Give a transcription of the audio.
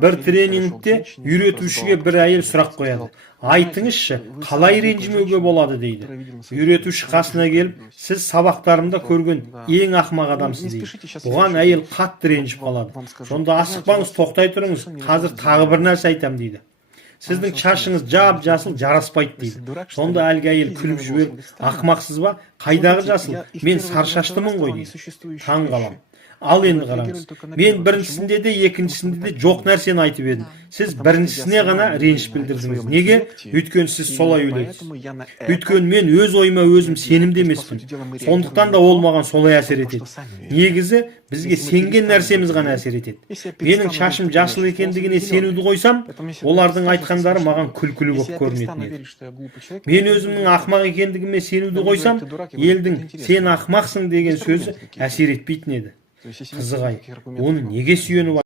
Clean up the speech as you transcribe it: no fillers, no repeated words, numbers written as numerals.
Bir тренингте үйретушіге bir әйел сұрақ қояды. Айтыңызшы, қалай ренжімеуге болады дейді. Үйретуші қасына келіп, сіз сабақтарымда көрген ең ақымақ адамсыз дейді. Бұған әйел қатты ренжіп қалады. Сонда асықпаңыз, тоқтай тұрыңыз, қазір тағы бір нәрсе айтам дейді. Сіздің шашыңыз жап-жасыл жараспайды дейді. Сонда әлгі әйел күліп жіберіп, ақымақсыз ба? Қайдағы жасыл? Мен саршаштымын ғой дейді. Таң қалам. Ал енді қараңыз. Мен біріншісінде де, екіншісінде де жоқ нәрсені айтып едім. Сіз біріншісіне ғана реніш білдірдіңіз. Неге? Өйткені сіз солай ойлайсыз. Өйткені мен өз ойыма өзім сенімді емеспін. Сондықтан да ол маған солай әсер етеді. Негізі бізге сенген нәрсеміз ғана әсер етеді. Менің шашым жасыл екендігіне сенуді қойсам, олардың айтқандары маған күлкілі болып көрінетін еді. Мен өзімнің ақымақ екендігіме сенуді қойсам, елдің сен ақымақсың деген сөзі әсер етпейтін еді. Қызық-ай, оны неге сүйеніп